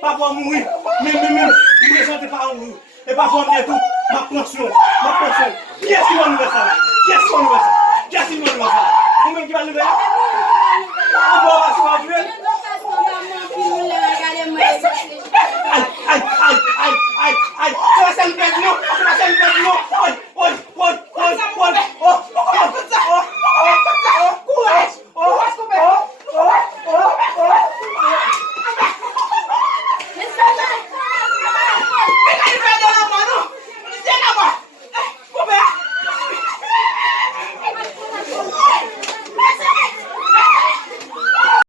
Pas mourir, mais, vous ne sentez pas mourir. Et pas pour tout, ma pension,